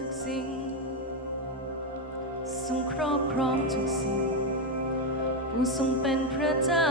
ทุกสิ่งทรงครอบครองทุกสิ่งผู้ทรงเป็นพระเจ้า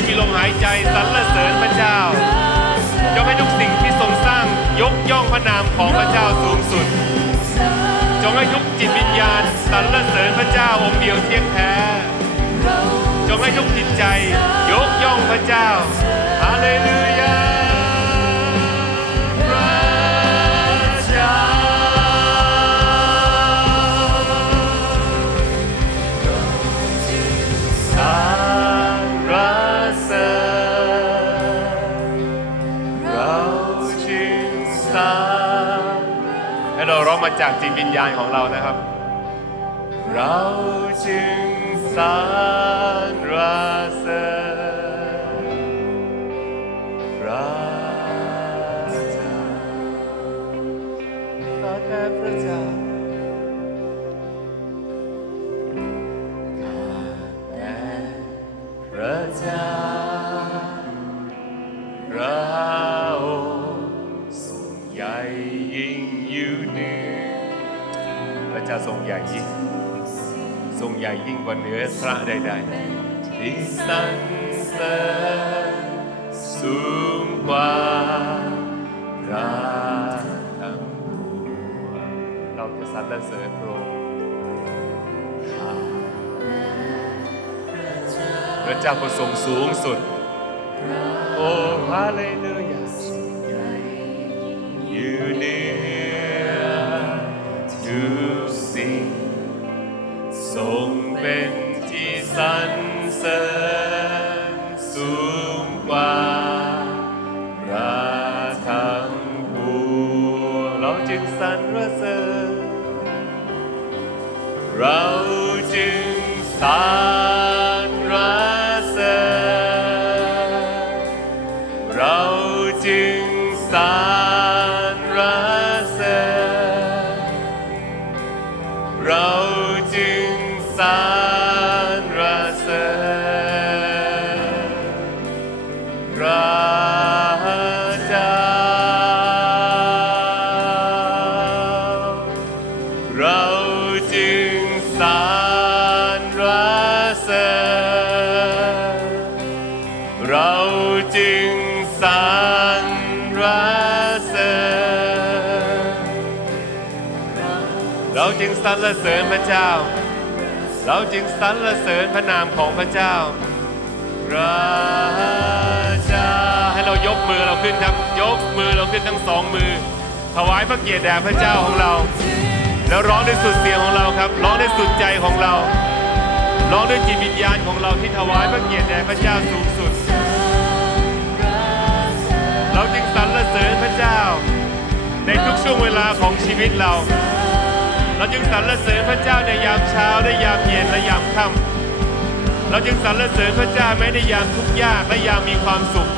ที่มีลมหายใจสรรเสริญพระเจ้ายกให้ทุกสิ่งที่ทรงสร้างยกย่องพระนามของพระเจ้าสูงสุด จงให้ทุกจิตวิญญาณสรรเสริญพระเจ้าองค์เดียวเที่ยงแท้ จงให้ทุกจิตใจยกย่องพระเจ้า ให้เราร้องมาจากจิตวิญญาณของเรานะครับ เราจึงสารราเสราชาข้าแต่พระเจ้า ระเจ้าทรงใหญ่ยิ่ง ทรงใหญ่ยิ่งกว่าเหนือพระใดๆที่สันเสริญสูงกว่าพระทั้งปวงเราจะสรรเสริญพระองค์พระเจ้าประสงสูงสุด โอ้ฮาเลลูย ที่ เราจึงสรรเสริญพระเจ้า เราจึงสรรเสริญพระนามของพระเจ้าพระเจ้าให้เรายกมือเราขึ้นครับ ยกมือเราขึ้นทั้งสองมือ ถวายพระเกียรติแด่พระเจ้าของเรา แล้วร้องด้วยสุดเสียงของเราครับร้องด้วยสุดใจของเราร้องด้วยจิตวิญญาณของเราที่ถวายพระเกียรติแด่พระเจ้าสูงสุด เราจึงสรรเสริญพระเจ้า ในทุกช่วงเวลาของชีวิตเรา เราจึงสรรเสริญพระเจ้าในยามเช้าและยามเย็นและยามค่ำเราจึงสรรเสริญพระเจ้าแม้ในยามทุกข์ยากและยามมีความสุข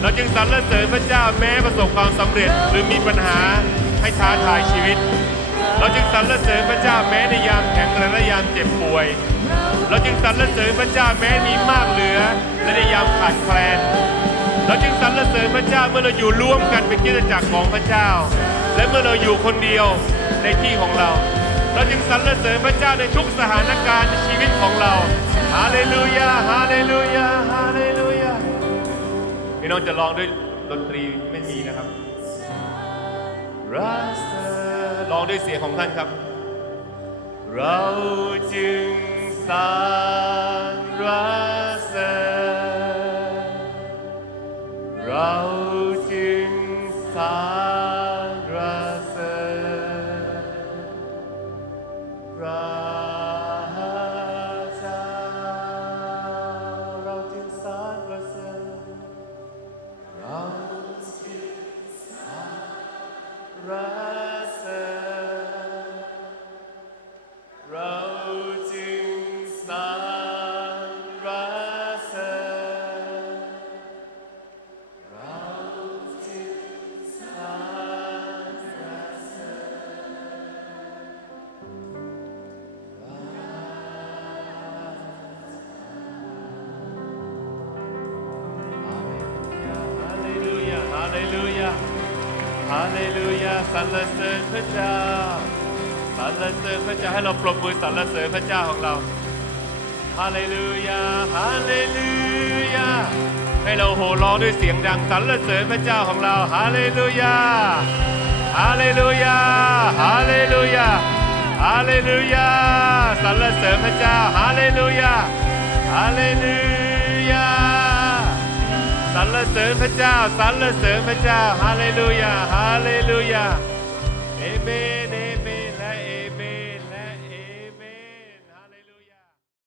เราจึงสรรเสริญพระเจ้าแม้ประสบความสำเร็จหรือมีปัญหาให้ท้าทายชีวิต เราจึงสรรเสริญพระเจ้าแม้ในยามแข็งแรงและยามเจ็บป่วย เราจึงสรรเสริญพระเจ้าแม้มีมากเหลือ และในยามขาดแคลน เราจึงสรรเสริญพระเจ้าเมื่อเราอยู่ร่วมกันเป็นกิจจักรของพระเจ้า และเมื่อเราอยู่คนเดียวในที่ของเรา เราจึงสรรเสริญพระเจ้าในทุกสถานการณ์ในชีวิตของเราฮาเลลูยาฮาเลลูยาฮาเลลูยาพี่น้องจะร้องด้วยดนตรีไม่มีนะครับรัสเตอร์ร้องด้วยเสียงของท่านครับ เราจึงสรรเสริญ ร สรรเสริญพระเจ้าสรรเสริญพระเจ้าให้เราปรบมือสรรเสริญพระเจ้าของเราฮาเลลูยาฮาเลลูยาให้เราโห่ร้องด้วยเสียงดังสรรเสริญพระเจ้าของเราฮาเลลูยาฮาเลลูยาฮาเลลูยาฮาเลลูยาสรรเสริญพระเจ้าฮาเลลูยาฮาเลลูยา รรเสริญพระเจ้าสรรเสริญพระเจ้า ฮาเลลูยา ฮาเลลูยา เอเมนเอ